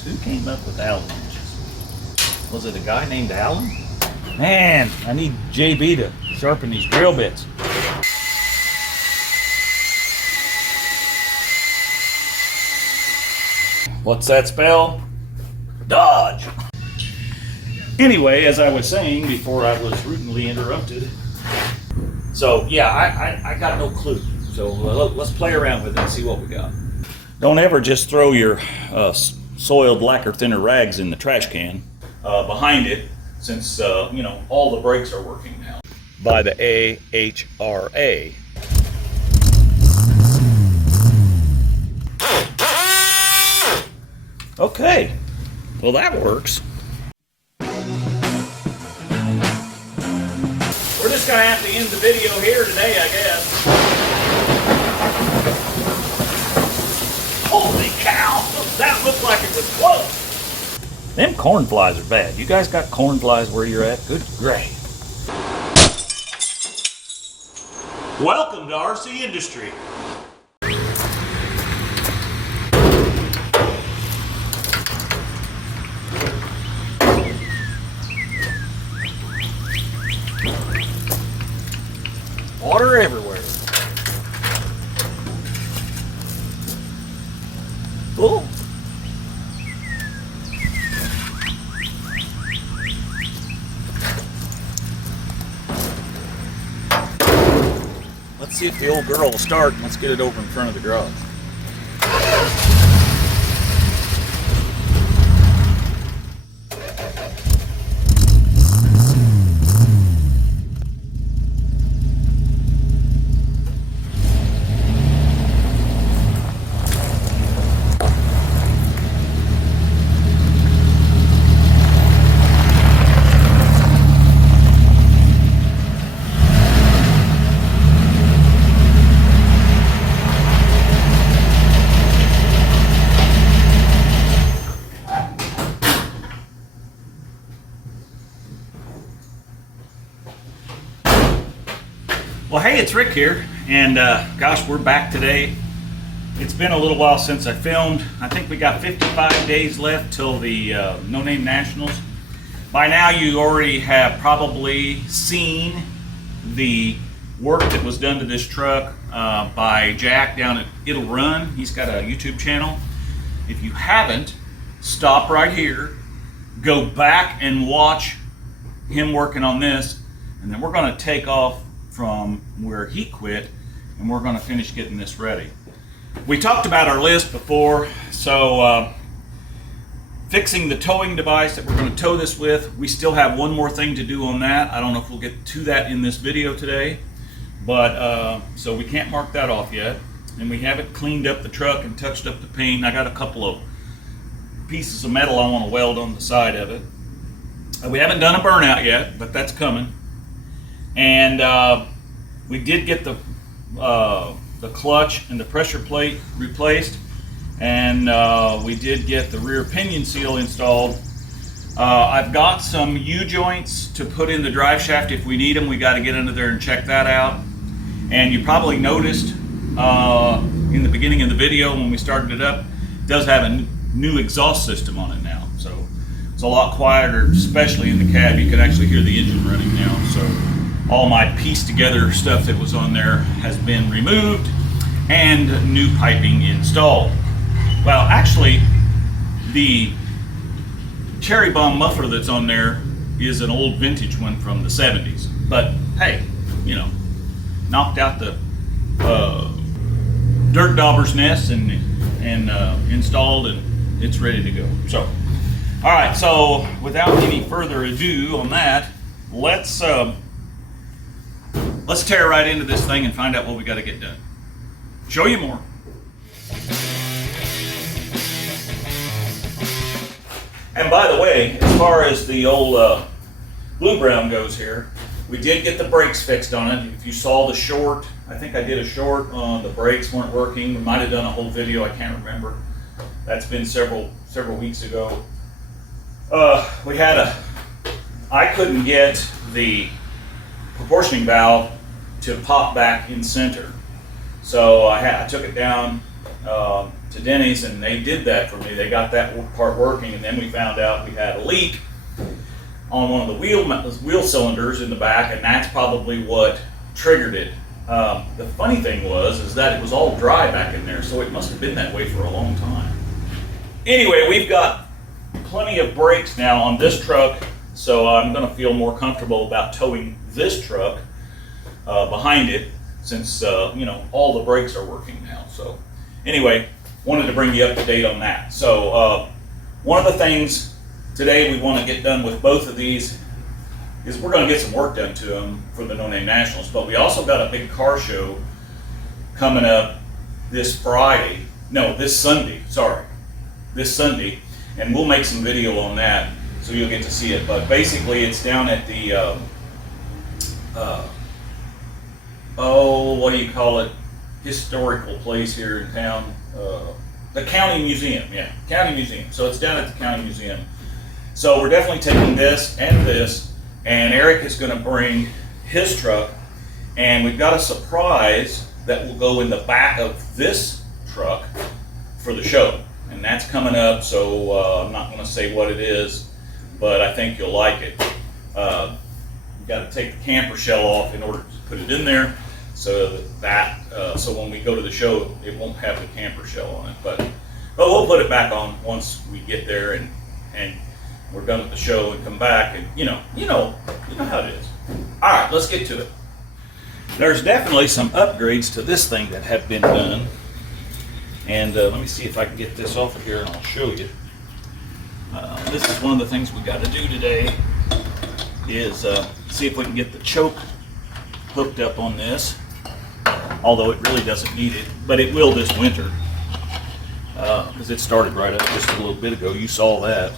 hinges. Who came up with Allen hinges? Was it a guy named Allen? Man, I need JB to sharpen these drill bits. What's that spell? Dodge! Anyway, as I was saying before I was rudely interrupted, so yeah, I got no clue. So let's play around with it and see what we got. Don't ever just throw your soiled lacquer thinner rags in the trash can behind it, since you know, all the brakes are working now by the AHRA. Okay, well that works. We're just gonna have to end the video here today, I guess. Holy cow, that looked like it was close. Them corn flies are bad. You guys got corn flies where you're at? Good gray. Welcome to RCindustry. Water everywhere. Cool. Let's see if the old girl will start, and let's get it over in front of the garage. Well, hey, it's Rick here, and gosh, we're back today. It's been a little while since I filmed. I think we got 55 days left till the No Name Nationals. By now, you already have probably seen the work that was done to this truck by Jack down at It'll Run. He's got a YouTube channel. If you haven't, stop right here, go back and watch him working on this, and then we're going to take off from where he quit, and we're going to finish getting this ready. We talked about our list before, so fixing the towing device that we're going to tow this with, we still have one more thing to do on that. I don't know if we'll get to that in this video today, but so we can't mark that off yet. And we haven't cleaned up the truck and touched up the paint. I got a couple of pieces of metal I want to weld on the side of it. We haven't done a burnout yet, but that's coming. And we did get the clutch and the pressure plate replaced, and we did get the rear pinion seal installed. I've got some U-joints to put in the drive shaft if we need them. We got to get under there and check that out. And you probably noticed in the beginning of the video when we started it up, it does have a new exhaust system on it now, so it's a lot quieter, especially in the cab. You can actually hear the engine running now. So all my pieced together stuff that was on there has been removed and new piping installed. Well, actually, the cherry bomb muffler that's on there is an old vintage one from the 70s. But hey, you know, knocked out the dirt dauber's nest and installed, and it's ready to go. So, all right, so without any further ado on that, let's tear right into this thing and find out what we got to get done. Show you more. And by the way, as far as the old Blue Brown goes here, we did get the brakes fixed on it. If you saw the short, I think I did a short on the brakes weren't working. We might have done a whole video, I can't remember. That's been several weeks ago. I couldn't get the proportioning valve to pop back in center. So I took it down, to Denny's, and they did that for me. They got that part working, and then we found out we had a leak on one of the wheel cylinders in the back, and that's probably what triggered it. The funny thing is that it was all dry back in there, so it must have been that way for a long time. Anyway, we've got plenty of brakes now on this truck, so I'm going to feel more comfortable about towing this truck behind it, since all the brakes are working now. So anyway, wanted to bring you up to date on that. So one of the things today we want to get done with both of these is we're going to get some work done to them for the No Name Nationals, but we also got a big car show coming up this Sunday, and we'll make some video on that, so you'll get to see it. But basically it's down at the what do you call it, historical place here in town, the County Museum. Yeah, County Museum. So it's down at the County Museum. So we're definitely taking this, and Eric is going to bring his truck, and we've got a surprise that will go in the back of this truck for the show, and that's coming up. So I'm not going to say what it is, but I think you'll like it. We've got to take the camper shell off in order to put it in there, so so when we go to the show, it won't have the camper shell on it. But we'll put it back on once we get there and we're done with the show and come back, and you know how it is. All right, let's get to it. There's definitely some upgrades to this thing that have been done, and let me see if I can get this off of here, and I'll show you. This is one of the things we got to do today, is see if we can get the choke hooked up on this, although it really doesn't need it, but it will this winter, because it started right up just a little bit ago. You saw that.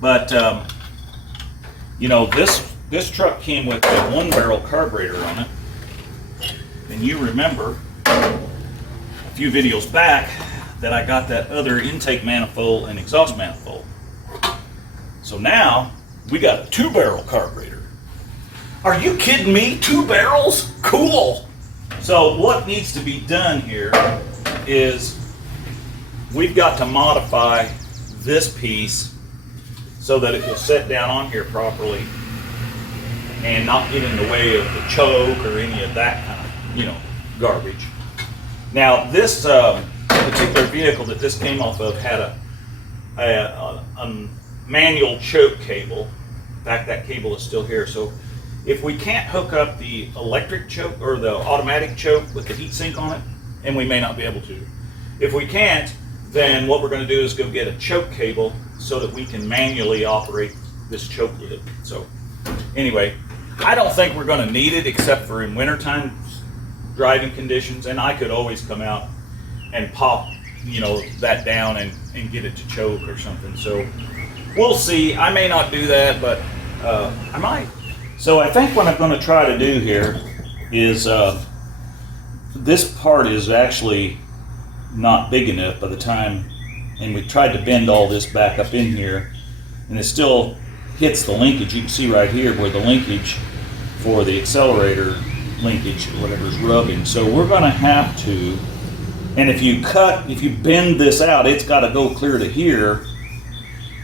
But this truck came with a 1-barrel carburetor on it, and you remember a few videos back that I got that other intake manifold and exhaust manifold. So now we got a 2-barrel carburetor. Are you kidding me? 2 barrels? Cool. So what needs to be done here is we've got to modify this piece so that it will set down on here properly and not get in the way of the choke or any of that kind of, garbage. Now, this particular vehicle that this came off of had a manual choke cable. In fact, that cable is still here. So if we can't hook up the electric choke or the automatic choke with the heat sink on it, and we may not be able to, if we can't, then what we're going to do is go get a choke cable so that we can manually operate this choke lid. So anyway, I don't think we're going to need it except for in wintertime driving conditions, and I could always come out and pop that down and get it to choke or something. So we'll see. I may not do that, but I might. So I think what I'm going to try to do here is this part is actually not big enough by the time, and we tried to bend all this back up in here, and it still hits the linkage. You can see right here where the linkage for the accelerator linkage or whatever is rubbing. So we're going to have to, and if you bend this out, it's got to go clear to here,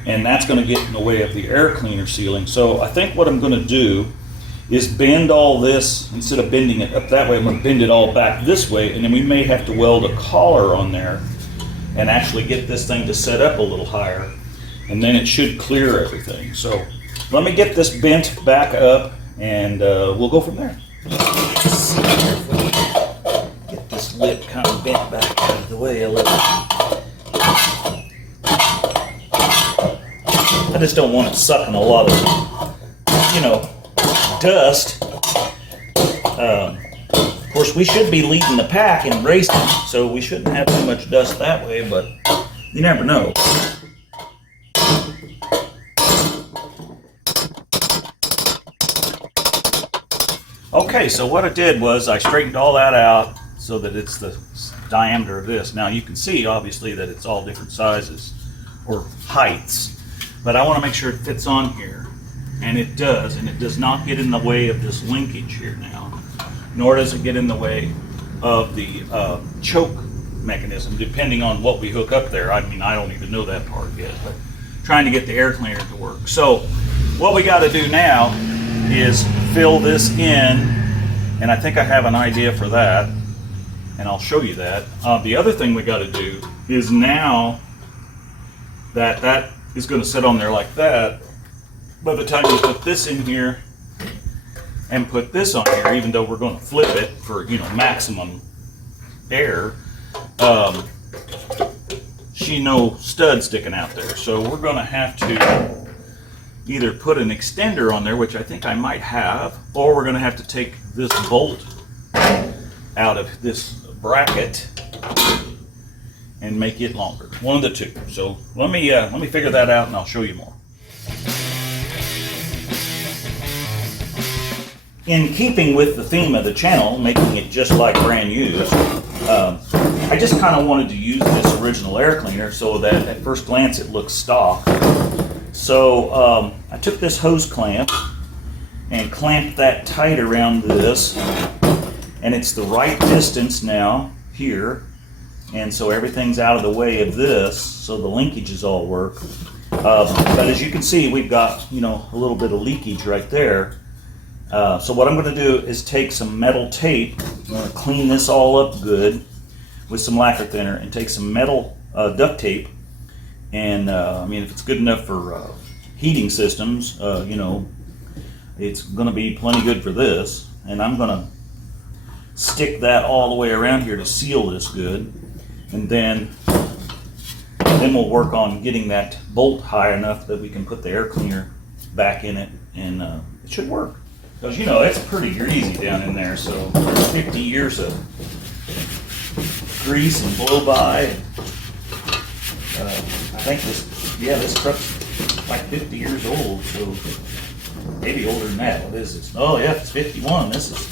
and that's going to get in the way of the air cleaner sealing. So I think what I'm going to do is bend all this, instead of bending it up that way, I'm going to bend it all back this way, and then we may have to weld a collar on there and actually get this thing to set up a little higher, and then it should clear everything. So let me get this bent back up, and we'll go from there. Let's see if we can get this lip kind of bent back out of the way a little. I just don't want it sucking a lot of, dust. Of course, we should be leading the pack in racing, so we shouldn't have too much dust that way, but you never know. Okay, so what I did was I straightened all that out so that it's the diameter of this. Now you can see obviously that it's all different sizes or heights, but I want to make sure it fits on here, and it does, and it does not get in the way of this linkage here now, nor does it get in the way of the choke mechanism, depending on what we hook up there. I mean, I don't even know that part yet, but trying to get the air cleaner to work. So what we got to do now is fill this in, and I think I have an idea for that, and I'll show you that. The other thing we got to do is, now that that is going to sit on there like that, by the time you put this in here and put this on here, even though we're going to flip it for, you know, maximum air, she no stud sticking out there. So we're going to have to either put an extender on there, which I think I might have, or we're going to have to take this bolt out of this bracket and make it longer. One of the two. So let me figure that out, and I'll show you more. In keeping with the theme of the channel, making it just like brand used, I just kind of wanted to use this original air cleaner so that at first glance it looks stock. So I took this hose clamp and clamped that tight around this, and it's the right distance now here, and so everything's out of the way of this, so the linkages all work. But as you can see, we've got, you know, a little bit of leakage right there. So what I'm going to do is take some metal tape. I'm going to clean this all up good with some lacquer thinner, and take some metal duct tape. And I mean, if it's good enough for heating systems, you know, it's going to be plenty good for this. And I'm going to stick that all the way around here to seal this good. And then we'll work on getting that bolt high enough that we can put the air cleaner back in it, and it should work. Because, you know, it's pretty greasy down in there, so 50 years of grease and blow by. I think this truck's like 50 years old, so maybe older than that. What is it? Oh yeah, it's 51. This is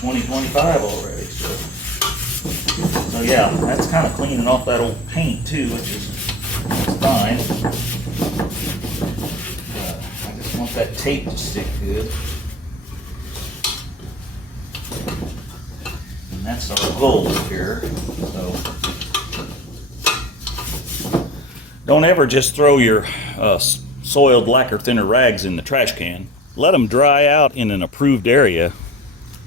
2025 already. So yeah, that's kind of cleaning off that old paint too, which is fine. I just want that tape to stick good. And that's our goal here. So don't ever just throw your soiled lacquer thinner rags in the trash can. Let them dry out in an approved area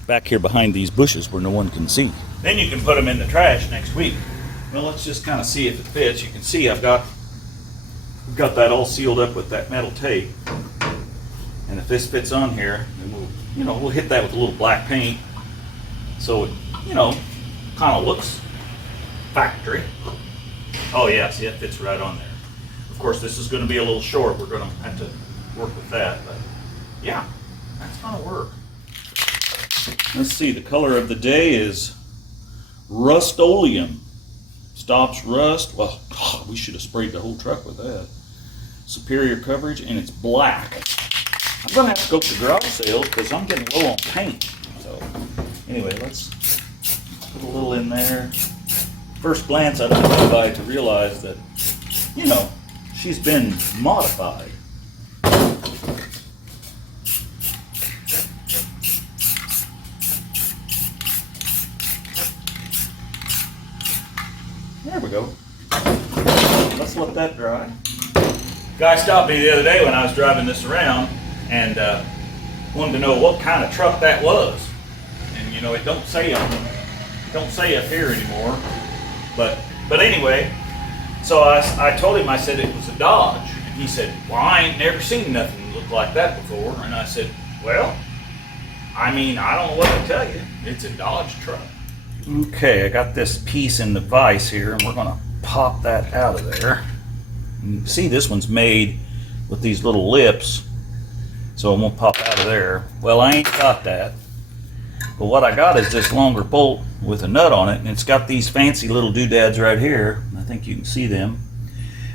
back here behind these bushes where no one can see. Then you can put them in the trash next week. Well, let's just kind of see if it fits. You can see I've got that all sealed up with that metal tape. And if this fits on here, then we'll hit that with a little black paint, so it, you know, kind of looks factory. Oh yeah, see, it fits right on there. Of course, this is going to be a little short. We're going to have to work with that, but yeah, that's going to work. Let's see, the color of the day is Rust-Oleum. Stops rust. Well, we should have sprayed the whole truck with that. Superior coverage, and it's black. I'm going to have to go to garage sales because I'm getting low on paint. So anyway, let's put a little in there. First glance, I don't want anybody to realize that, you know, she's been modified. There we go. Let's let that dry. Guy stopped me the other day when I was driving this around and wanted to know what kind of truck that was. And you know, it don't say up here anymore. But anyway, so I told him, I said it was a Dodge. And he said, well, I ain't never seen nothing look like that before. And I said, well, I mean, I don't know what to tell you. It's a Dodge truck. Okay, I got this piece in the vise here, and we're going to pop that out of there. And you can see this one's made with these little lips, so it won't pop out of there. Well, I ain't got that. But what I got is this longer bolt with a nut on it, and it's got these fancy little doodads right here. I think you can see them.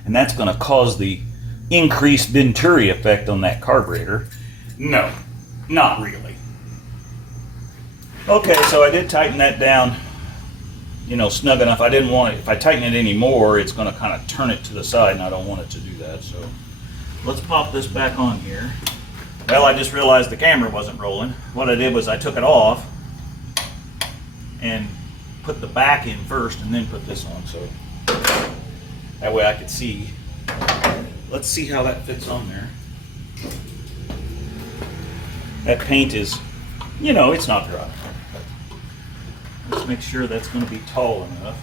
And that's going to cause the increased Venturi effect on that carburetor. No, not really. Okay, so I did tighten that down, you know, snug enough. I didn't want it, if I tighten it any more, it's going to kind of turn it to the side, and I don't want it to do that. So let's pop this back on here. Well, I just realized the camera wasn't rolling. What I did was I took it off and put the back in first and then put this on, so that way I could see. Let's see how that fits on there. That paint is, you know, it's not dry. Let's make sure that's going to be tall enough.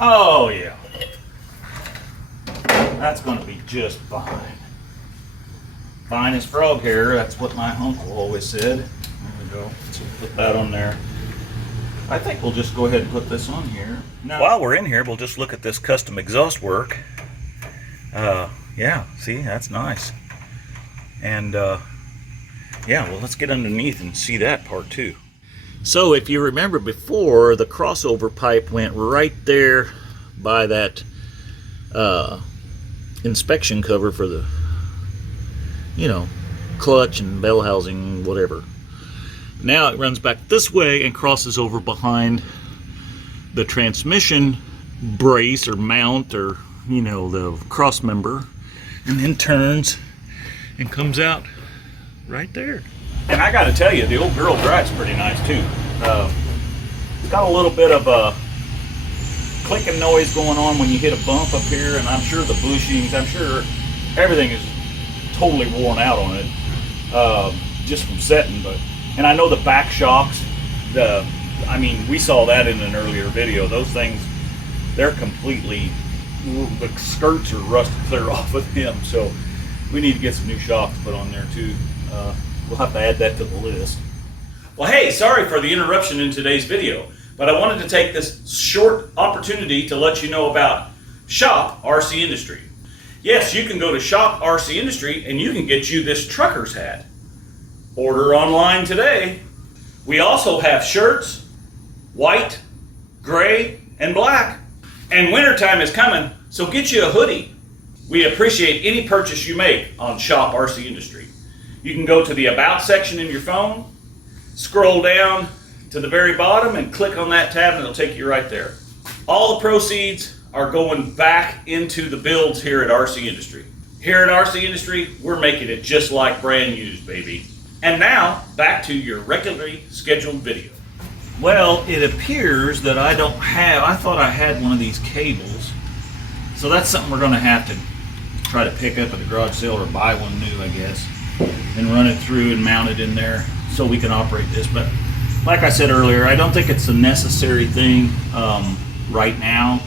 Oh yeah, that's going to be just fine. Fine as frog hair, that's what my uncle always said. There we go. So put that on there. I think we'll just go ahead and put this on here. Now, while we're in here, we'll just look at this custom exhaust work. Yeah, see, that's nice. And yeah, well, let's get underneath and see that part too. So if you remember before, the crossover pipe went right there by that inspection cover for the, you know, clutch and bell housing, whatever. Now it runs back this way and crosses over behind the transmission brace or mount, or, you know, the cross member, and then turns and comes out right there. And I got to tell you, the old girl drive's pretty nice too. It's got a little bit of a clicking noise going on when you hit a bump up here, and I'm sure the bushings, I'm sure everything is totally worn out on it, just from setting. But, and I know the back shocks, I mean, we saw that in an earlier video. Those things, they're completely, the skirts are rusted clear off of them. So we need to get some new shocks put on there too. We'll have to add that to the list. Well, hey, sorry for the interruption in today's video, but I wanted to take this short opportunity to let you know about Shop RCindustry. Yes, you can go to Shop RCindustry and you can get you this trucker's hat. Order online today. We also have shirts, white, gray, and black. And wintertime is coming, so get you a hoodie. We appreciate any purchase you make on Shop RCindustry. You can go to the About section in your phone, scroll down to the very bottom and click on that tab and it'll take you right there. All the proceeds are going back into the builds here at RCindustry. Here at RCindustry, we're making it just like brand used, baby. And now, back to your regularly scheduled video. Well, it appears that I don't have, I thought I had one of these cables. So that's something we're gonna have to try to pick up at the garage sale or buy one new, I guess, and run it through and mount it in there so we can operate this. But like I said earlier, I don't think it's a necessary thing right now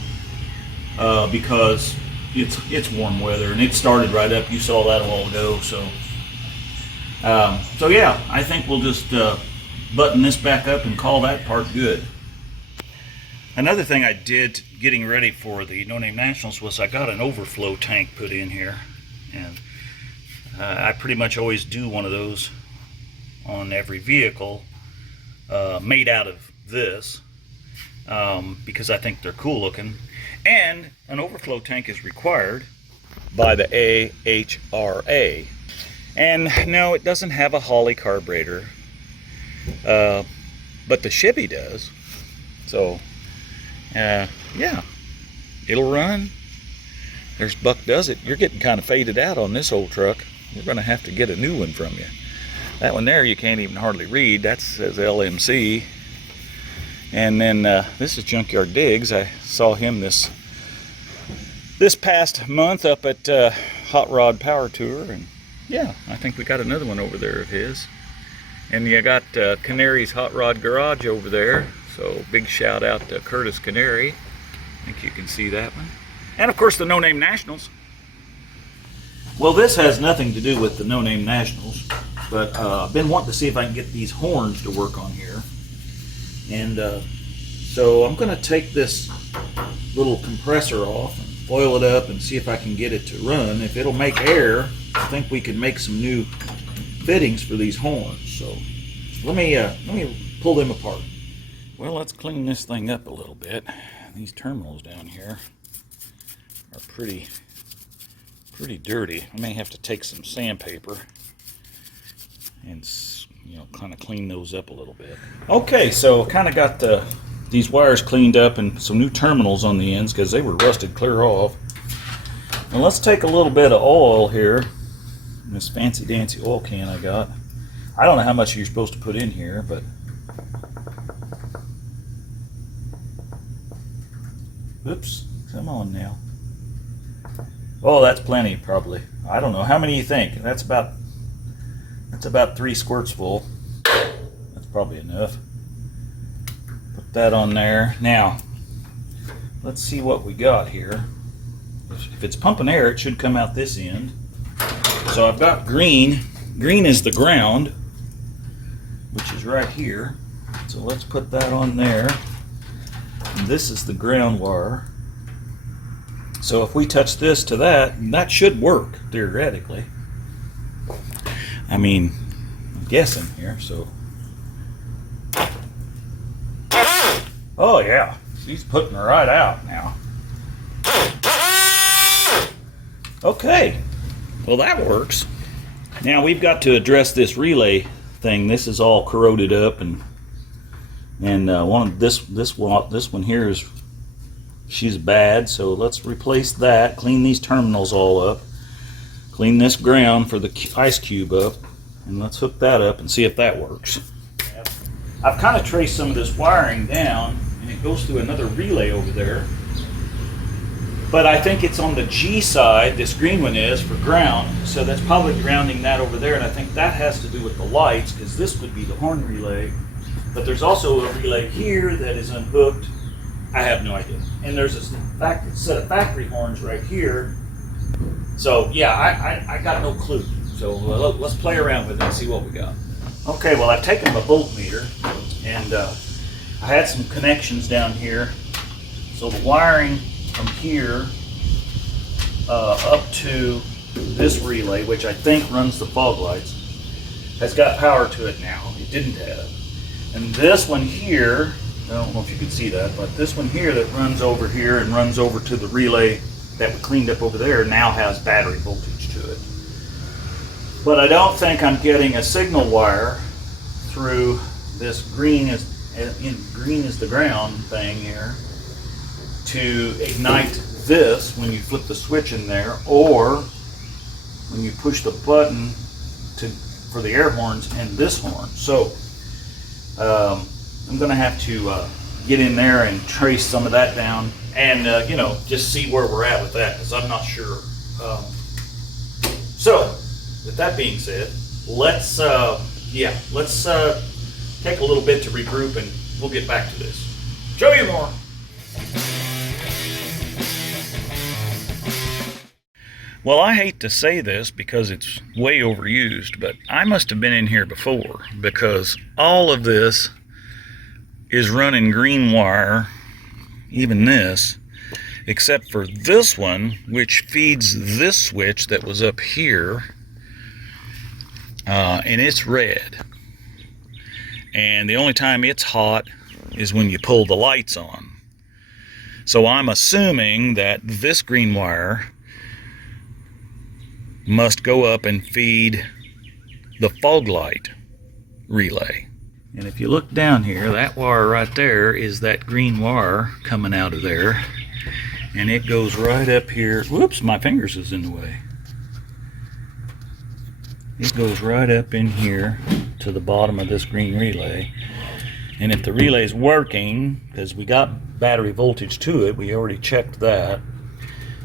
because it's warm weather and it started right up. You saw that a while ago. So yeah, I think we'll just button this back up and call that part good. Another thing I did getting ready for the No Name Nationals was I got an overflow tank put in here, and I pretty much always do one of those on every vehicle made out of this because I think they're cool looking, and an overflow tank is required by the AHRA. And no, it doesn't have a Holley carburetor, but the Chevy does. So yeah, it'll run. There's Buck Does It. You're getting kind of faded out on this old truck. We're going to have to get a new one from you. That one there you can't even hardly read. That says LMC. And then this is Junkyard Diggs. I saw him this past month up at Hot Rod Power Tour, and yeah, I think we got another one over there of his. And you got Canary's Hot Rod Garage over there. So big shout out to Curtis Canary. I think you can see that one. And of course the No Name Nationals. Well, this has nothing to do with the No Name Nationals, but I've been wanting to see if I can get these horns to work on here. And so I'm going to take this little compressor off and oil it up and see if I can get it to run. If it'll make air, I think we can make some new fittings for these horns. So let me pull them apart. Well, let's clean this thing up a little bit. These terminals down here are pretty dirty. I may have to take some sandpaper and, you know, kind of clean those up a little bit. Okay, so kind of got these wires cleaned up and some new terminals on the ends because they were rusted clear off. And let's take a little bit of oil here in this fancy dancy oil can I got. I don't know how much you're supposed to put in here, but Oops, come on now. Oh, that's plenty, probably. I don't know. How many do you think? That's about 3 squirts full. That's probably enough. Put that on there. Now, let's see what we got here. If it's pumping air, it should come out this end. So I've got green. Green is the ground, which is right here. So let's put that on there. And this is the ground wire. So if we touch this to that, that should work, theoretically. I mean, I'm guessing here, so. Oh yeah, she's putting her right out now. Okay, well that works. Now we've got to address this relay thing. This is all corroded up, and this one here is, she's bad. So let's replace that. Clean these terminals all up. Clean this ground for the ice cube up, and let's hook that up and see if that works. I've kind of traced some of this wiring down, and it goes through another relay over there. But I think it's on the G side, this green one is, for ground. So that's probably grounding that over there, and I think that has to do with the lights, because this would be the horn relay. But there's also a relay here that is unhooked. I have no idea. And there's a set of factory horns right here. So yeah, I got no clue. So let's play around with it and see what we got. Okay, well I've taken my voltmeter, and I had some connections down here. So the wiring from here up to this relay, which I think runs the fog lights, has got power to it now. It didn't have. And this one here, I don't know if you can see that, but this one here that runs over here and runs over to the relay that we cleaned up over there now has battery voltage to it. But I don't think I'm getting a signal wire through this green is the ground thing here to ignite this when you flip the switch in there, or when you push the button for the air horns and this horn. So I'm going to have to get in there and trace some of that down, and just see where we're at with that, because I'm not sure. So with that being said, let's take a little bit to regroup, and we'll get back to this. Show you more. Well, I hate to say this because it's way overused, but I must have been in here before, because all of this is running green wire, even this, except for this one, which feeds this switch that was up here, and it's red. And the only time it's hot is when you pull the lights on. So I'm assuming that this green wire must go up and feed the fog light relay. And if you look down here, that wire right there is that green wire coming out of there, and it goes right up here. Whoops, my fingers is in the way. It goes right up in here to the bottom of this green relay. And if the relay's working, because we got battery voltage to it, we already checked that.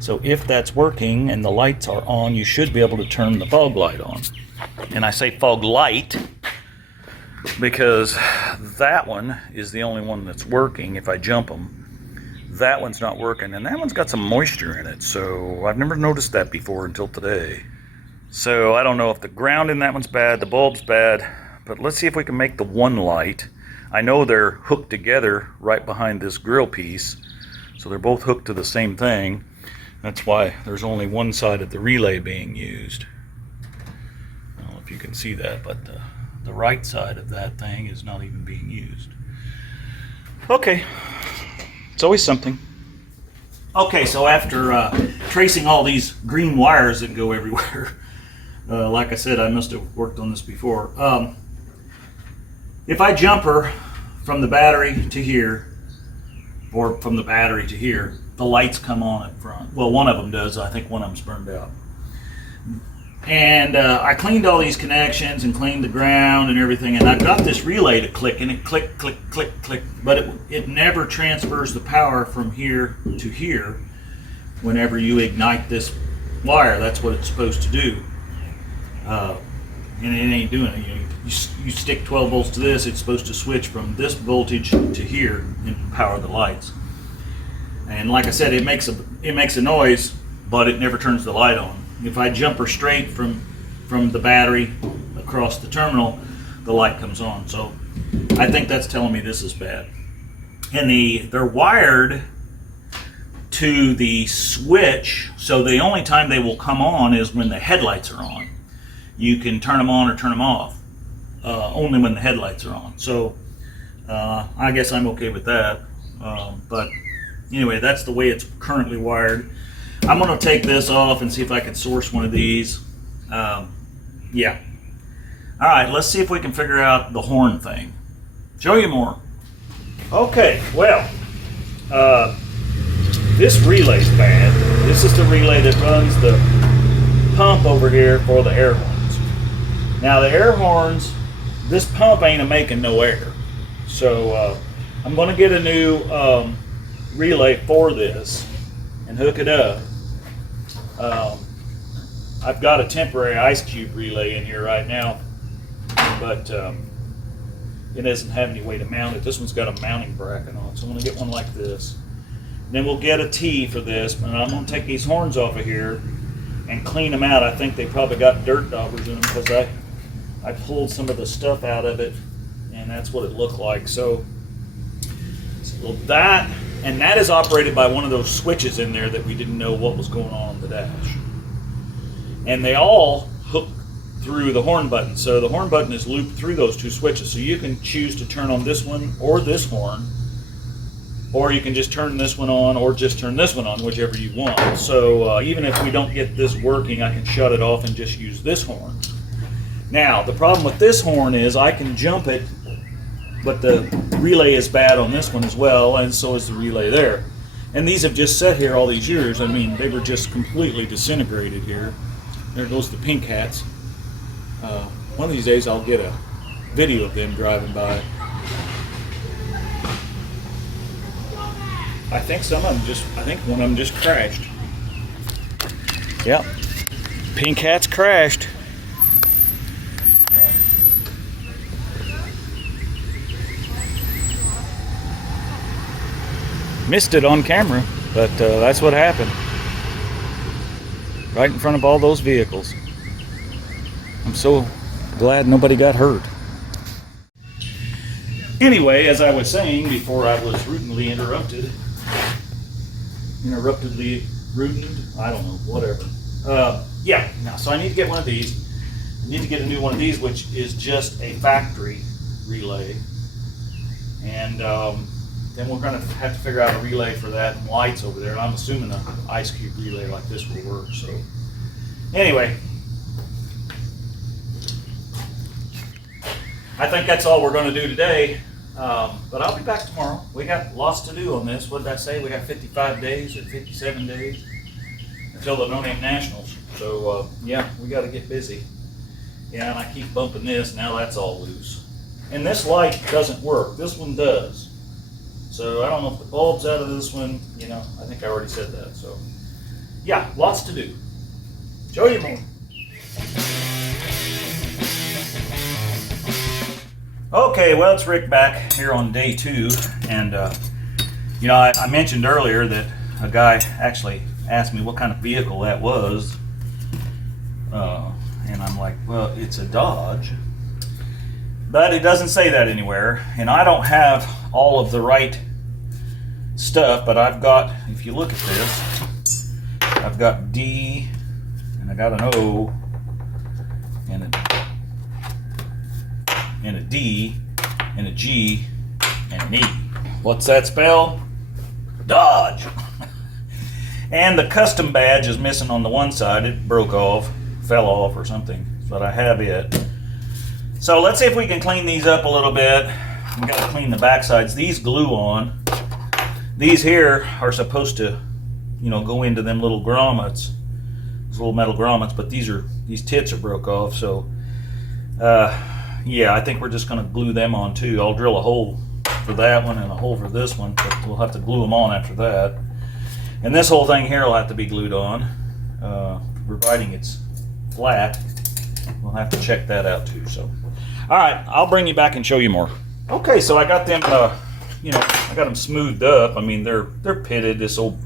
So if that's working and the lights are on, you should be able to turn the fog light on. And I say fog light because that one is the only one that's working. If I jump them, that one's not working, and that one's got some moisture in it. So I've never noticed that before until today. So I don't know if the ground in that one's bad, the bulb's bad, but let's see if we can make the one light. I know they're hooked together right behind this grill piece, so they're both hooked to the same thing. That's why there's only one side of the relay being used. I don't know if you can see that, but the right side of that thing is not even being used. Okay, it's always something. Okay, so after tracing all these green wires that go everywhere, like I said, I must have worked on this before. If I jump her from the battery to here, or from the battery to here, the lights come on up front. Well, one of them does. I think one of them's burned out. And I cleaned all these connections and cleaned the ground and everything, and I've got this relay to click, and it click, click, click, click, but it never transfers the power from here to here whenever you ignite this wire. That's what it's supposed to do. And it ain't doing it. You stick 12 volts to this, it's supposed to switch from this voltage to here and power the lights. And like I said, it makes a noise, but it never turns the light on. If I jump her straight from the battery across the terminal, the light comes on. So I think that's telling me this is bad. And they're wired to the switch, so the only time they will come on is when the headlights are on. You can turn them on or turn them off, only when the headlights are on. So I guess I'm okay with that. But anyway, that's the way it's currently wired. I'm going to take this off and see if I can source one of these. Yeah. All right, let's see if we can figure out the horn thing. Show you more. Okay, well, this relay's bad. This is the relay that runs the pump over here for the air horns. Now the air horns, this pump ain't making no air. So I'm going to get a new relay for this and hook it up. I've got a temporary ice cube relay in here right now, but it doesn't have any way to mount it. This one's got a mounting bracket on, so I'm going to get one like this. And then we'll get a T for this, and I'm going to take these horns off of here and clean them out. I think they probably got dirt daubers in them because I pulled some of the stuff out of it, and that's what it looked like. So that, and that is operated by one of those switches in there that we didn't know what was going on the dash. And they all hook through the horn button. So the horn button is looped through those two switches. So you can choose to turn on this one or this horn, or you can just turn this one on or just turn this one on, whichever you want. So even if we don't get this working, I can shut it off and just use this horn. Now, the problem with this horn is I can jump it, but the relay is bad on this one as well, and so is the relay there. And these have just sat here all these years. I mean, they were just completely disintegrated here. There goes the pink hats. One of these days I'll get a video of them driving by. I think one of them just crashed. Yep, pink hats crashed. Missed it on camera, but that's what happened. Right in front of all those vehicles. I'm so glad nobody got hurt. Anyway, as I was saying before I was rudely interrupted, I don't know, whatever. Yeah, now, so I need to get one of these. I need to get a new one of these, which is just a factory relay. And then we're going to have to figure out a relay for that and lights over there. And I'm assuming an ice cube relay like this will work. So anyway, I think that's all we're going to do today. But I'll be back tomorrow. We got lots to do on this. What did I say? We got 55 days or 57 days until the No Name Nationals. So yeah, we got to get busy. Yeah, and I keep bumping this. Now that's all loose. And this light doesn't work. This one does. So I don't know if the bulb's out of this one. You know, I think I already said that. So yeah, lots to do. Show you more. Okay, well, it's Rick back here on day 2, and you know, I mentioned earlier that a guy actually asked me what kind of vehicle that was, and I'm like, well, it's a Dodge, but it doesn't say that anywhere, and I don't have all of the right stuff, but I've got, if you look at this, I've got D, and I got an O, and a D, and a G, and an E. What's that spell? Dodge. And the custom badge is missing on the one side. It broke off, fell off or something, but I have it. So let's see if we can clean these up a little bit. We got to clean the back sides. These glue on. These here are supposed to, you know, go into them little grommets, those little metal grommets, but these are these tits are broke off. So yeah, I think we're just going to glue them on too. I'll drill a hole for that one and a hole for this one, but we'll have to glue them on after that. And this whole thing here will have to be glued on, providing it's flat. We'll have to check that out too. So, all right, I'll bring you back and show you more. Okay, so I got them, you know, I got them smoothed up. I mean, they're pitted. This old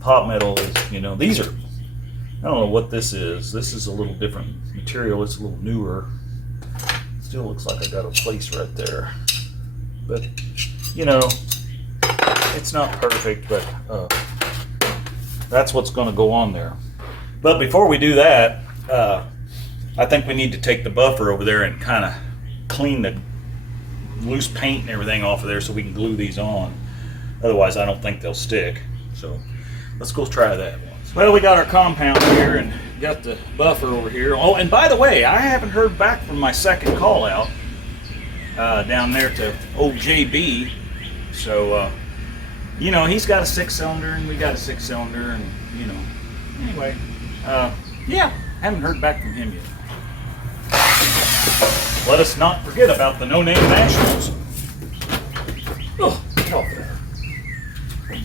pot metal is, you know, these are, I don't know what this is. This is a little different material. It's a little newer. Still looks like I got a place right there. But, you know, it's not perfect, but that's what's going to go on there. But before we do that, I think we need to take the buffer over there and kind of clean the loose paint and everything off of there so we can glue these on. Otherwise, I don't think they'll stick. So let's go try that once. Well, we got our compound here and got the buffer over here. Oh, and by the way, I haven't heard back from my second call out down there to old JB. So, you know, he's got a 6-cylinder and we got a 6-cylinder, and, you know, anyway, yeah, haven't heard back from him yet. Let us not forget about the no-name nationals. Oh, get off there.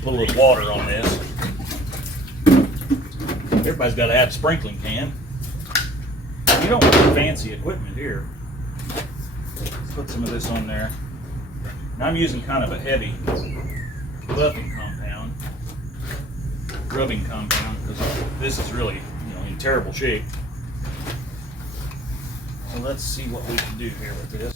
Put a little water on this. Everybody's got to have a sprinkling can. You don't want fancy equipment here. Let's put some of this on there. Now I'm using kind of a heavy rubbing compound, because this is really, you know, in terrible shape. So let's see what we can do here with this.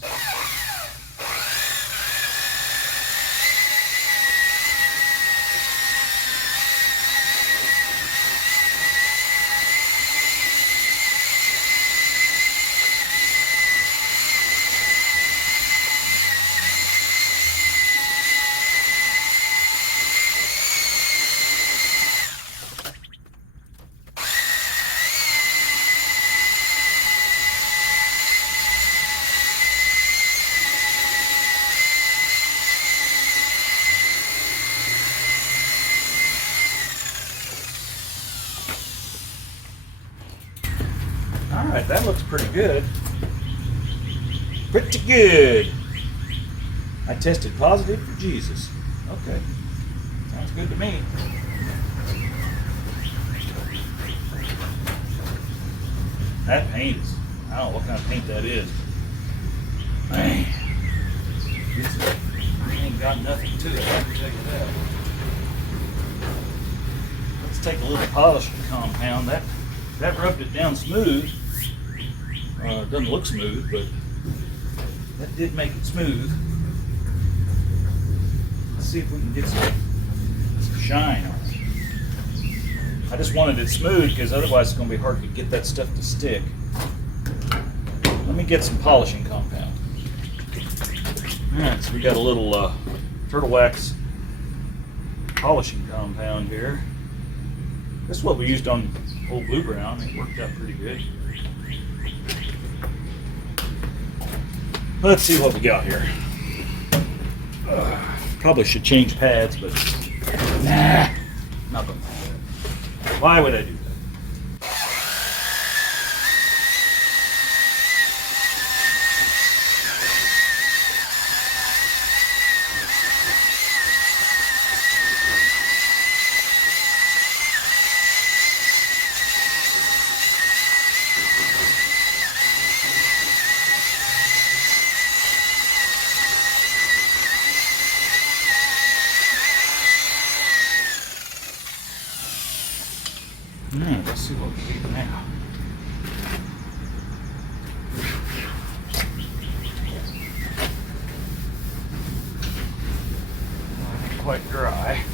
Alright, that looks pretty good. Pretty good. I tested positive for Jesus. Okay. Sounds good to me. That paint is, I don't know what kind of paint that is. Man. I ain't got nothing to it, I can tell you that. Let's take a little polishing compound. That rubbed it down smooth. It doesn't look smooth, but that did make it smooth. Let's see if we can get some shine on it. I just wanted it smooth because otherwise it's going to be hard to get that stuff to stick. Let me get some polishing compound. Alright, so we got a little turtle wax polishing compound here. This is what we used on old Blue Brown. It worked out pretty good. Let's see what we got here. Probably should change pads, but nah, not gonna do that. Why would I do that? Let's see what we do now. Not quite dry.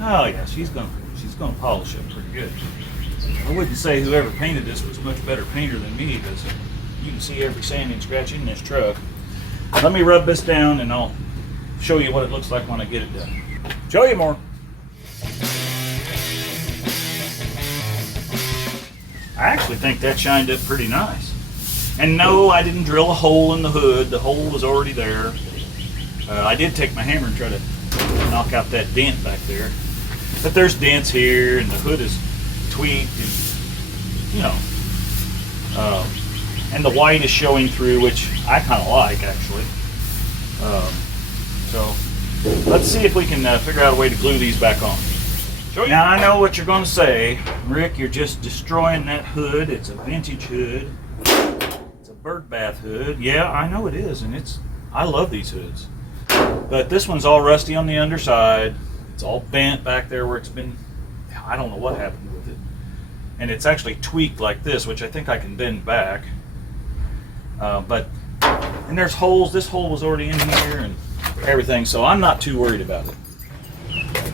Oh yeah, she's gonna polish it pretty good. I wouldn't say whoever painted this was a much better painter than me, because you can see every sanding scratch in this truck. Let me rub this down and I'll show you what it looks like when I get it done. Show you more. I actually think that shined up pretty nice. And no, I didn't drill a hole in the hood. The hole was already there. I did take my hammer and try to knock out that dent back there. But there's dents here, and the hood is tweaked, and you know, and the white is showing through, which I kind of like, actually. So let's see if we can figure out a way to glue these back on. Now I know what you're going to say, Rick. You're just destroying that hood. It's a vintage hood. It's a bird bath hood. Yeah, I know it is, and I love these hoods. But this one's all rusty on the underside. It's all bent back there where it's been, I don't know what happened with it. And it's actually tweaked like this, which I think I can bend back. And there's holes. This hole was already in here and everything, so I'm not too worried about it.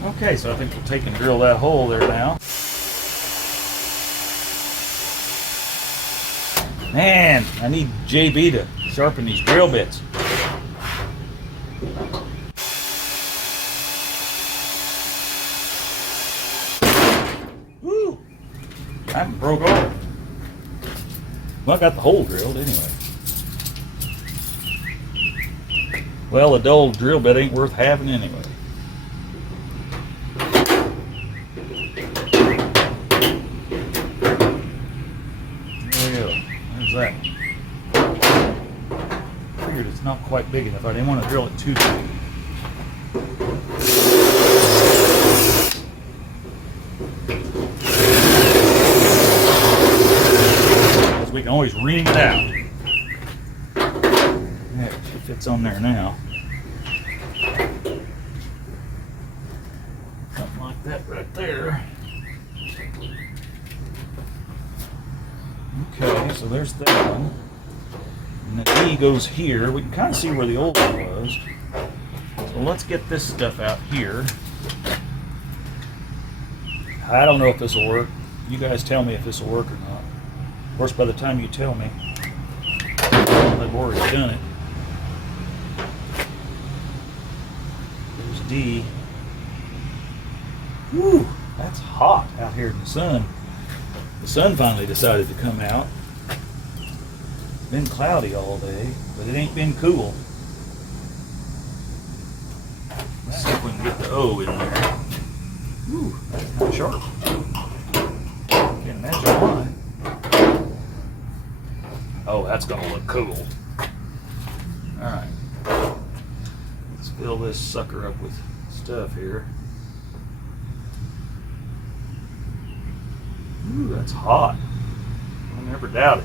Okay, so I think we'll take and drill that hole there now. Man, I need JB to sharpen these drill bits. Woo! I broke off. Well, I got the hole drilled anyway. Well, a dull drill bit ain't worth having anyway. There we go. There's that. Figured it's not quite big enough. I didn't want to drill it too big. Because we can always ream it out. Yeah, it fits on there now. Something like that right there. Okay, so there's that one. And the D goes here. We can kind of see where the old one was. So let's get this stuff out here. I don't know if this will work. You guys tell me if this will work or not. Of course, by the time you tell me, I've already done it. There's D. Whew, that's hot out here in the sun. The sun finally decided to come out. It's been cloudy all day, but it ain't been cool. Let's see if we can get the O in there. Ooh, that's kind of sharp. Can't imagine why. Oh, that's gonna look cool. Alright. Let's fill this sucker up with stuff here. Ooh, that's hot. I never doubt it.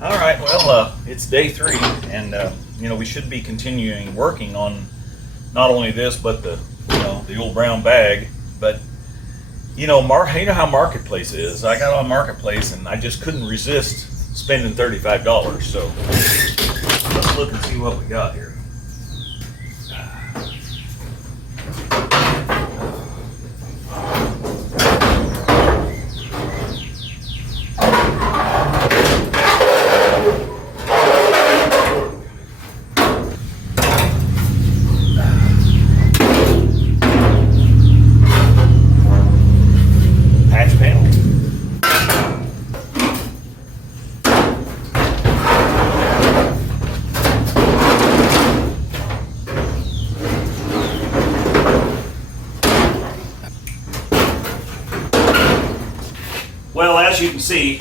All right, well, it's day 3, and you know, we should be continuing working on not only this, but the old brown bag. But you know how Marketplace is. I got on Marketplace and I just couldn't resist spending $35. So let's look and see what we got here. Well, as you can see,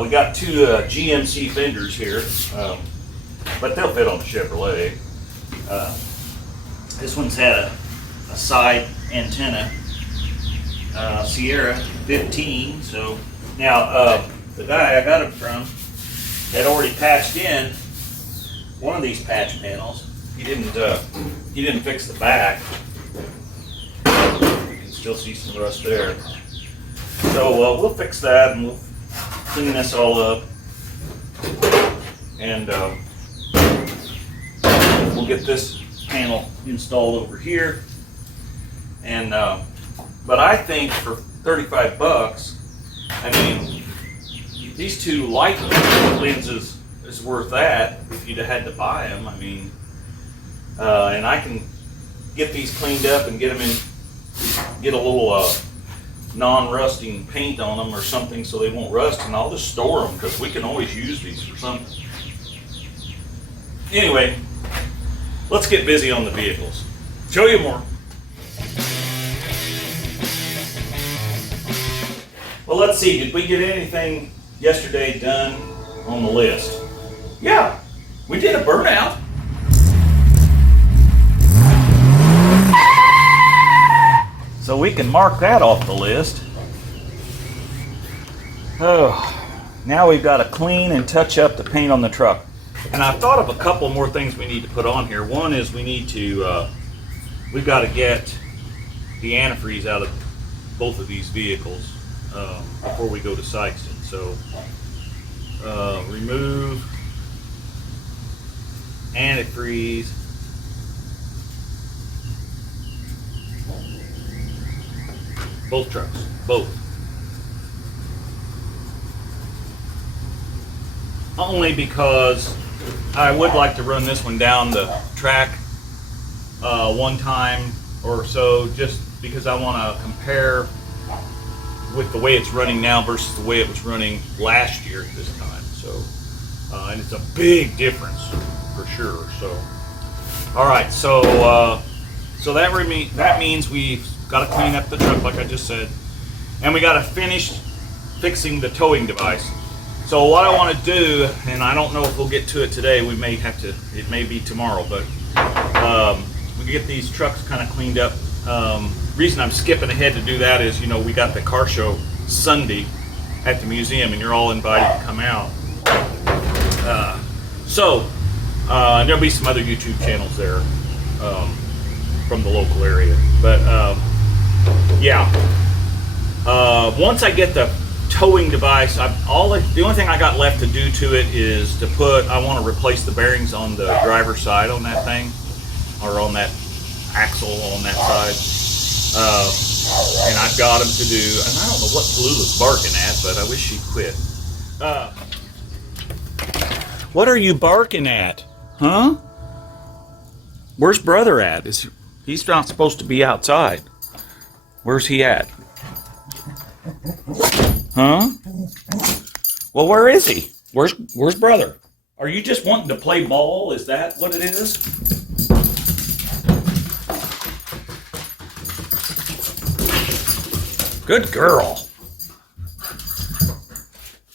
we got 2 GMC fenders here, but they'll fit on the Chevrolet. This one's had a side antenna, Sierra 15. So now the guy I got it from had already patched in one of these patch panels. He didn't fix the back. You can still see some rust there. So we'll fix that, and we'll clean this all up, and we'll get this panel installed over here. And but I think for $35, I mean, these 2 light lenses is worth that if you'd have had to buy them. I mean, and I can get these cleaned up and get them in, get a little non-rusting paint on them or something so they won't rust, and I'll just store them because we can always use these for something. Anyway, let's get busy on the vehicles. Show you more. Well, let's see, did we get anything yesterday done on the list? Yeah, we did a burnout. So we can mark that off the list. Oh, now we've got to clean and touch up the paint on the truck. And I've thought of a couple more things we need to put on here. One is we need to, we've got to get the antifreeze out of both of these vehicles before we go to Sikeston. So remove antifreeze. Both trucks, both. Only because I would like to run this one down the track one time or so, just because I want to compare with the way it's running now versus the way it was running last year at this time. So, and it's a big difference for sure. So, all right. So, so that means we've got to clean up the truck, like I just said, and we got to finish fixing the towing device. So what I want to do, and I don't know if we'll get to it today, we may have to, it may be tomorrow, but we can get these trucks kind of cleaned up. Reason I'm skipping ahead to do that is, you know, we got the car show Sunday at the museum, and you're all invited to come out. And there'll be some other YouTube channels there from the local area, but yeah. Once I get the towing device, the only thing I got left to do to it is to I want to replace the bearings on the driver's side on that thing, or on that axle on that side. And I've got them to do, and I don't know what Tallulah's barking at, but I wish she'd quit. What are you barking at? Huh? Where's brother at? He's not supposed to be outside. Where's he at? Huh? Well, where is he? Where's brother? Are you just wanting to play ball? Is that what it is? Good girl.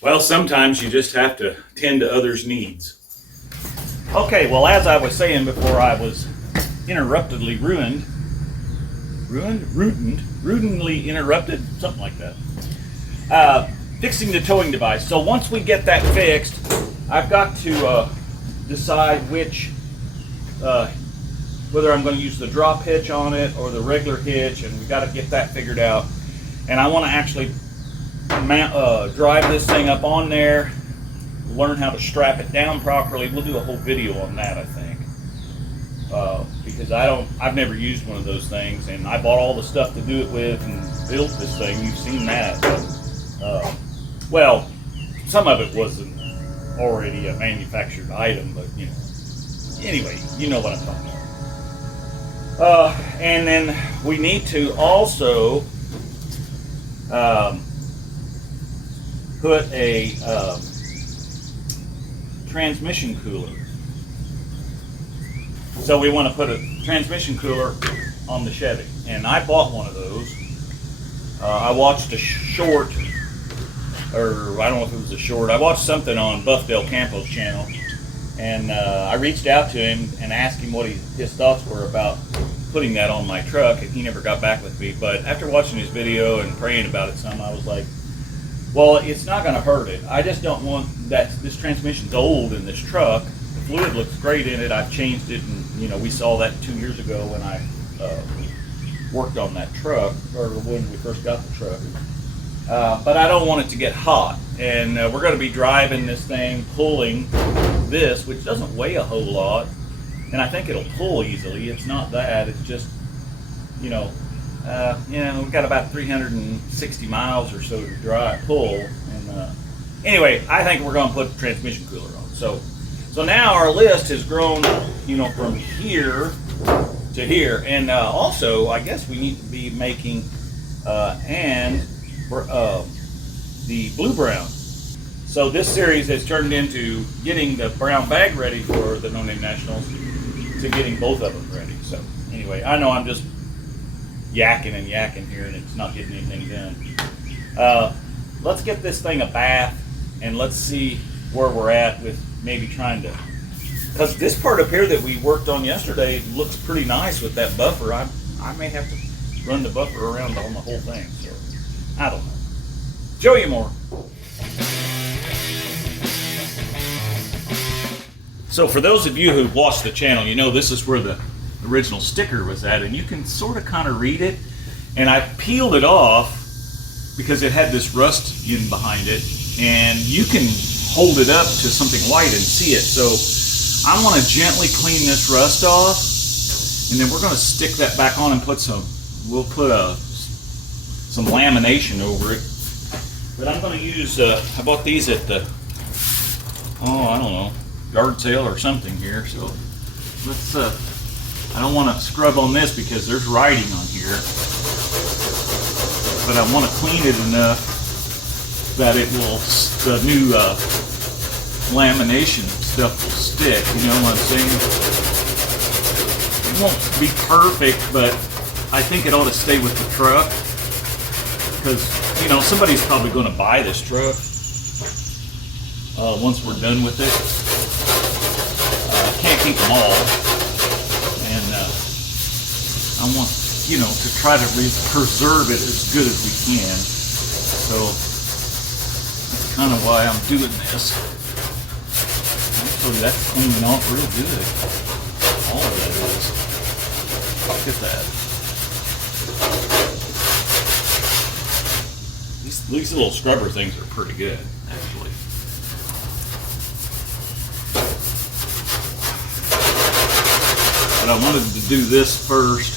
Well, sometimes you just have to tend to others' needs. Okay, well, as I was saying before I was rudely interrupted, something like that. Fixing the towing device. So once we get that fixed, I've got to decide whether I'm going to use the drop hitch on it or the regular hitch, and we've got to get that figured out. And I want to actually drive this thing up on there, learn how to strap it down properly. We'll do a whole video on that, I think. Because I've never used one of those things, and I bought all the stuff to do it with and built this thing. You've seen that. Well, some of it wasn't already a manufactured item, but you know. Anyway, you know what I'm talking about. And then we need to also put a transmission cooler. So we want to put a transmission cooler on the Chevy, and I bought one of those. I watched a short, or I don't know if it was a short. I watched something on Buff Del Campo's channel, and I reached out to him and asked him what his thoughts were about putting that on my truck, and he never got back with me. But after watching his video and praying about it some, I was like, well, it's not going to hurt it. I just don't want that. This transmission's old in this truck. The fluid looks great in it. I've changed it, and you know, we saw that 2 years ago when I worked on that truck, or when we first got the truck. But I don't want it to get hot, and we're going to be driving this thing, pulling this, which doesn't weigh a whole lot, and I think it'll pull easily. It's not that. It's just, you know, we've got about 360 miles or so to pull. And anyway, I think we're going to put the transmission cooler on. So now our list has grown, you know, from here to here. And also, I guess we need to be making the blue brown. So this series has turned into getting the brown bag ready for the No Name Nationals to getting both of them ready. So anyway, I know I'm just yakking and yakking here and it's not getting anything done. Let's get this thing a bath and let's see where we're at with maybe trying to, because this part up here that we worked on yesterday looks pretty nice with that buffer. I may have to run the buffer around on the whole thing, so I don't know. Show you more. So for those of you who've watched the channel, you know this is where the original sticker was at, and you can sort of kind of read it. And I peeled it off because it had this rust in behind it, and you can hold it up to something white and see it. So I want to gently clean this rust off, and then we're going to stick that back on and we'll put some lamination over it. But I'm going to use, I bought these at the, I don't know, yard sale or something here. So let's, I don't want to scrub on this because there's writing on here. But I want to clean it enough that it will, the new lamination stuff will stick, you know what I'm saying? It won't be perfect, but I think it ought to stay with the truck. Because, you know, somebody's probably going to buy this truck once we're done with it. I can't keep them all. And I want, you know, to try to preserve it as good as we can. So that's kind of why I'm doing this. Actually, that's cleaning off real good. All of that is. Look at that. These little scrubber things are pretty good, actually. But I wanted to do this first.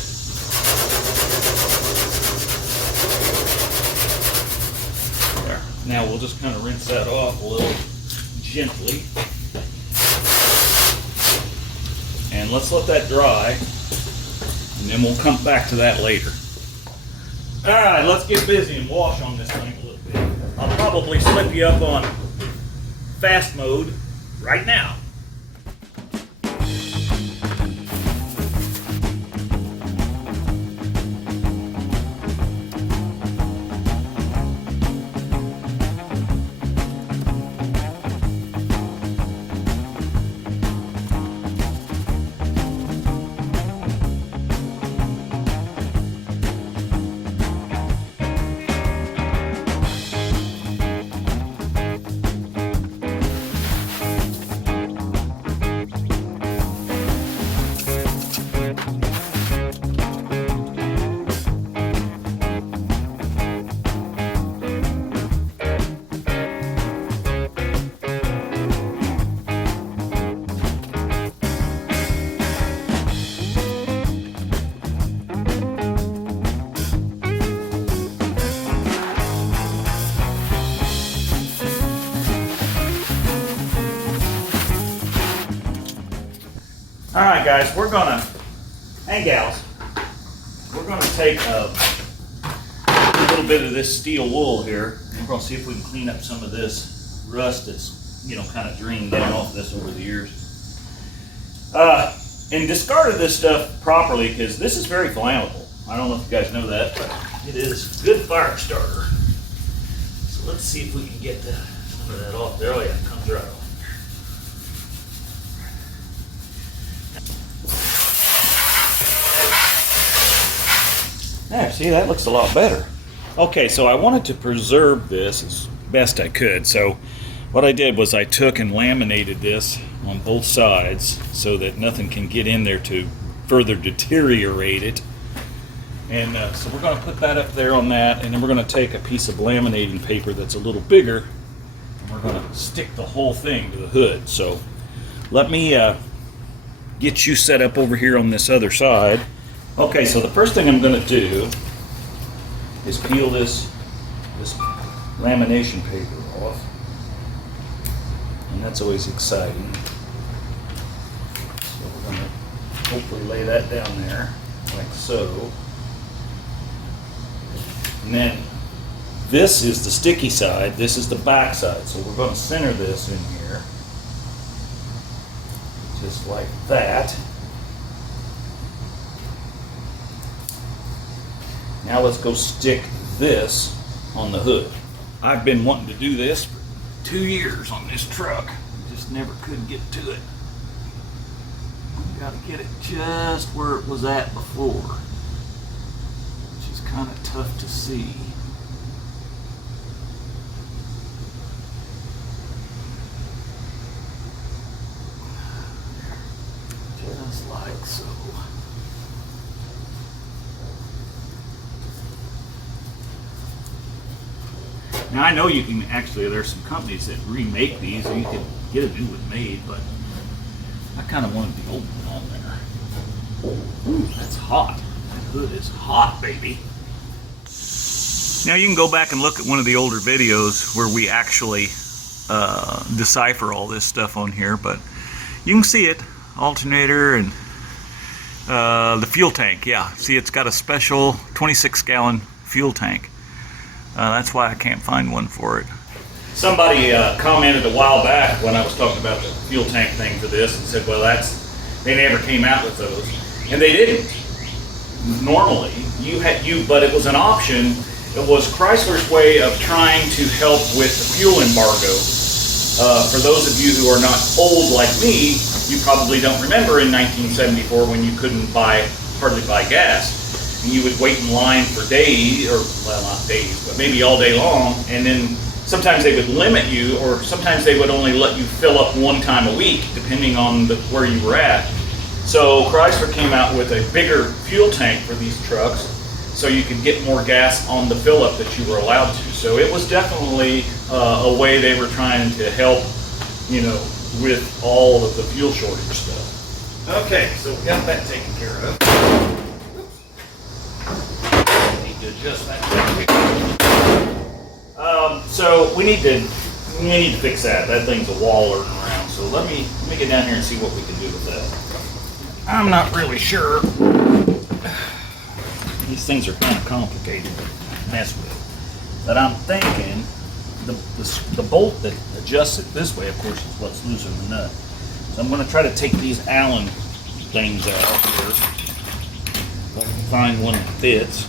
There. Now we'll just kind of rinse that off a little gently. And let's let that dry, and then we'll come back to that later. All right, let's get busy and wash on this thing a little bit. I'll probably slip you up on fast mode right now. All right, guys, we're gonna, and gals, we're gonna take a little bit of this steel wool here, and we're gonna see if we can clean up some of this rust that's, you know, kind of drained down off this over the years. And discarded this stuff properly because this is very flammable. I don't know if you guys know that, but it is a good fire starter. So let's see if we can get some of that off there. Oh yeah, it comes right off. There, see, that looks a lot better. Okay, so I wanted to preserve this as best I could. So what I did was I took and laminated this on both sides so that nothing can get in there to further deteriorate it. And so we're going to put that up there on that, and then we're going to take a piece of laminating paper that's a little bigger, and we're going to stick the whole thing to the hood. So let me get you set up over here on this other side. Okay, so the first thing I'm going to do is peel this lamination paper off. and that's always exciting. So we're going to hopefully lay that down there, like so. And then this is the sticky side, this is the back side. So we're going to center this in here, just like that. Now let's go stick this on the hood. I've been wanting to do this for 2 years on this truck. Just never could get to it. Got to get it just where it was at before, which is kind of tough to see. Just like so. Now I know you can actually, there's some companies that remake these, so you can get a new one made, but I kind of wanted the old one on there. Ooh, that's hot. That hood is hot, baby. Now you can go back and look at one of the older videos where we actually decipher all this stuff on here, but you can see it. Alternator and the fuel tank, yeah. See, it's got a special 26-gallon fuel tank. That's why I can't find one for it. Somebody commented a while back when I was talking about the fuel tank thing for this and said, well, they never came out with those. And they didn't. Normally, but it was an option. It was Chrysler's way of trying to help with the fuel embargo. For those of you who are not old like me, you probably don't remember in 1974 when you couldn't hardly buy gas. And you would wait in line for days, or well, not days, but maybe all day long, and then sometimes they would limit you, or sometimes they would only let you fill up one time a week, depending on where you were at. So Chrysler came out with a bigger fuel tank for these trucks, so you could get more gas on the fill up that you were allowed to. So it was definitely a way they were trying to help, you know, with all of the fuel shortage stuff. Okay, so we got that taken care of. Adjust that. So we need to fix that. That thing's a wall lurking around. So let me get down here and see what we can do with that. I'm not really sure. These things are kind of complicated to mess with. But I'm thinking the bolt that adjusts it this way, of course, is what's loosening the nut. So I'm going to try to take these Allen things out here. If I can find one that fits.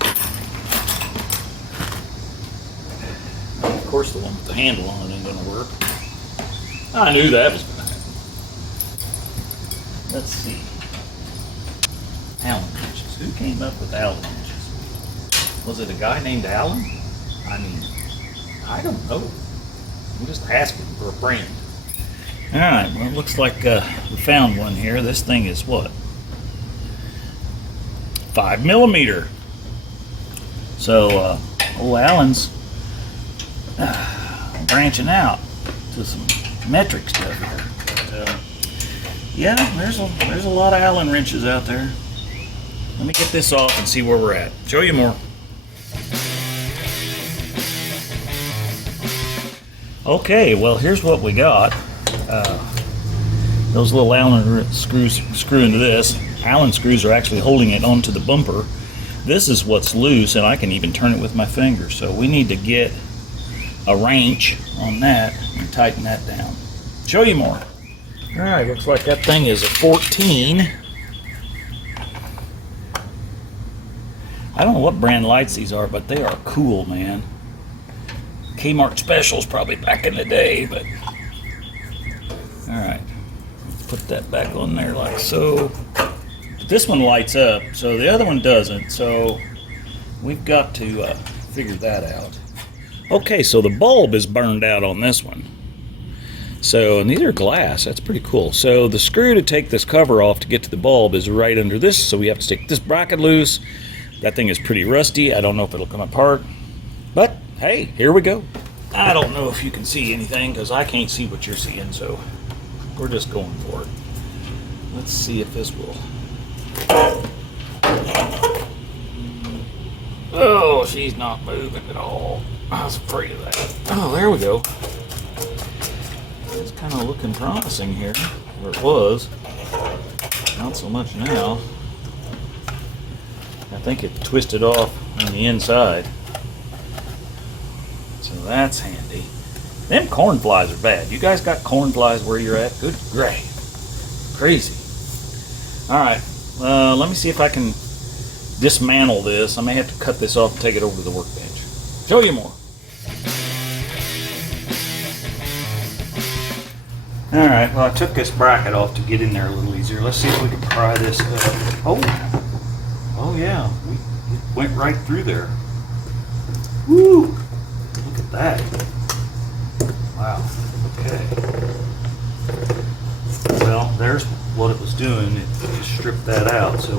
Of course, the one with the handle on it ain't gonna work. I knew that was gonna happen. Let's see. Allen wrenches. Who came up with Allen wrenches? Was it a guy named Allen? I mean, I don't know. I'm just asking for a friend. All right. Well, it looks like we found one here. This thing is what? 5mm. So, old Allen's branching out to some metric stuff here. But, yeah, there's a lot of Allen wrenches out there. Let me get this off and see where we're at. Show you more. Okay, well here's what we got. Those little Allen screws screw into this. Allen screws are actually holding it onto the bumper. This is what's loose, and I can even turn it with my finger. So we need to get a wrench on that and tighten that down. Show you more. All right, looks like that thing is a 14. I don't know what brand lights these are, but they are cool, man. Kmart specials probably back in the day, but all right, let's put that back on there like so. This one lights up, so the other one doesn't, so we've got to figure that out. Okay, so the bulb is burned out on this one. So, and these are glass, that's pretty cool. So the screw to take this cover off to get to the bulb is right under this, so we have to take this bracket loose. That thing is pretty rusty. I don't know if it'll come apart, but hey, here we go. I don't know if you can see anything because I can't see what you're seeing, so we're just going for it. Let's see if this will. Oh, she's not moving at all. I was afraid of that. Oh, there we go. It's kind of looking promising here, or it was. Not so much now. I think it twisted off on the inside. So that's handy. Them corn flies are bad. You guys got corn flies where you're at? Good gray. Crazy. Alright, let me see if I can dismantle this. I may have to cut this off and take it over to the workbench. Show you more. Alright, well I took this bracket off to get in there a little easier. Let's see if we can pry this up. Oh yeah, it went right through there. Woo! Look at that. Wow, okay. Well, there's what it was doing. It just stripped that out. So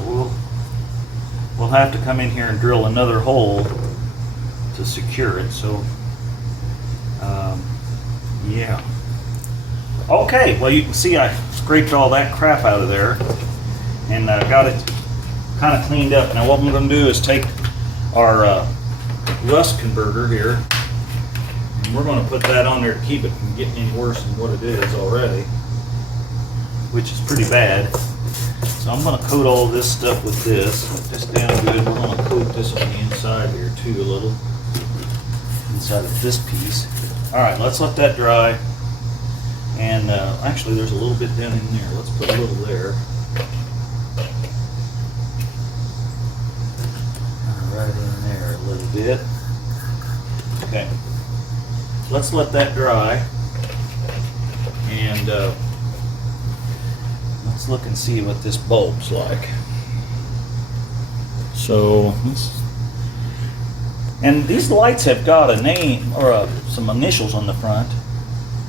we'll have to come in here and drill another hole to secure it. So, yeah. Okay, well you can see I scraped all that crap out of there and got it kind of cleaned up. Now what I'm going to do is take our rust converter here, and we're going to put that on there to keep it from getting any worse than what it is already, which is pretty bad. So I'm going to coat all this stuff with this. Put this down good. We're going to coat this on the inside here too a little, inside of this piece. Alright, let's let that dry. And actually there's a little bit down in there. Let's put a little there. Right in there a little bit. Okay. Let's let that dry. And let's look and see what this bulb's like. So, and these lights have got a name or some initials on the front.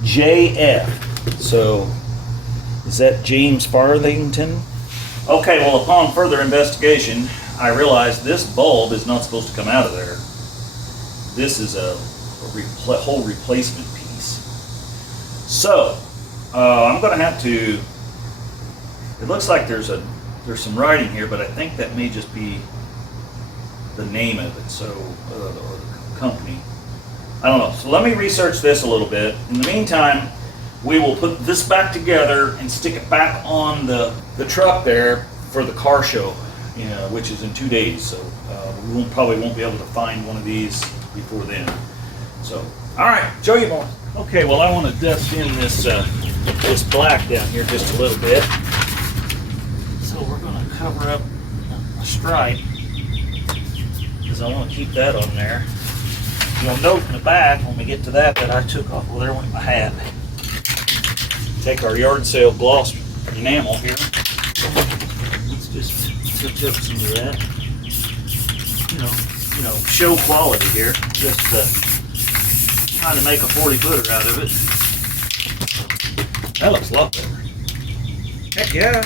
JF. So, is that James Farthington? Okay, well, upon further investigation, I realized this bulb is not supposed to come out of there. This is a whole replacement piece. So, I'm going to have to. It looks like there's some writing here, but I think that may just be the name of it. So, or the company. I don't know. So let me research this a little bit. In the meantime, we will put this back together and stick it back on the truck there for the car show, which is in 2 days. So we probably won't be able to find one of these before then. So, all right, show you more. Okay, well I want to dust in this black down here just a little bit. So we're going to cover up a stripe because I want to keep that on there. You'll note in the back when we get to that I took off, well there went my hat. Take our yard sale gloss enamel here. Let's just touch up some of that. You know, show quality here. Just trying to make a 40-footer out of it. That looks a lot better. Heck yeah.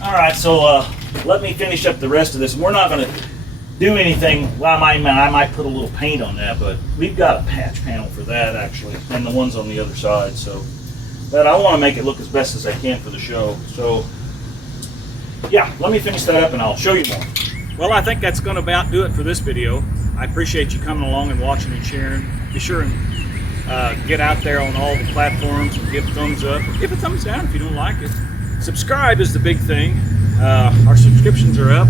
Alright, so let me finish up the rest of this. We're not going to do anything. Well, I might put a little paint on that, but we've got a patch panel for that actually, and the ones on the other side. So, but I want to make it look as best as I can for the show. So, yeah, let me finish that up and I'll show you more. Well, I think that's going to about do it for this video. I appreciate you coming along and watching and sharing. Be sure and get out there on all the platforms and give a thumbs up. Give a thumbs down if you don't like it. Subscribe is the big thing. Our subscriptions are up.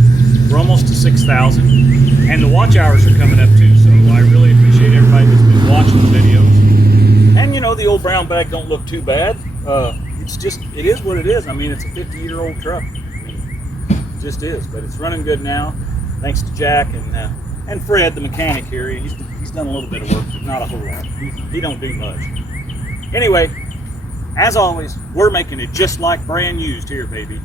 We're almost to 6,000, and the watch hours are coming up too. So I really appreciate everybody that's been watching the videos. And the old brown bag don't look too bad. It is what it is. I mean, it's a 50-year-old truck. It just is, but it's running good now, thanks to Jack and Fred, the mechanic here. He's done a little bit of work, but not a whole lot. He don't do much. Anyway, as always, we're making it just like brand used here, baby.